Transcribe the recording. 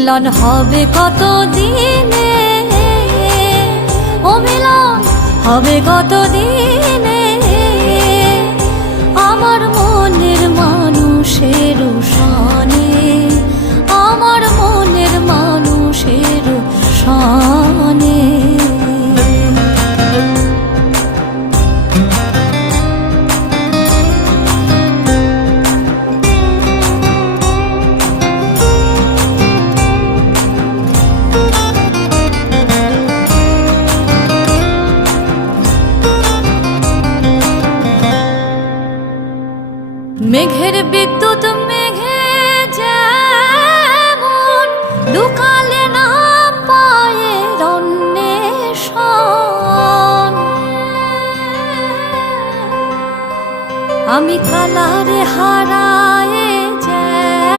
মিলন হবে কত দিনে, ও মিলন হবে কত দিনে, আমার মনের মানুষের সনে, আমার মনের মানুষের সনে। মেঘের বিদ্যুৎ মেঘে যেমন লুকালে না পায়ের অন্বেষণ, আমি কালারে হারা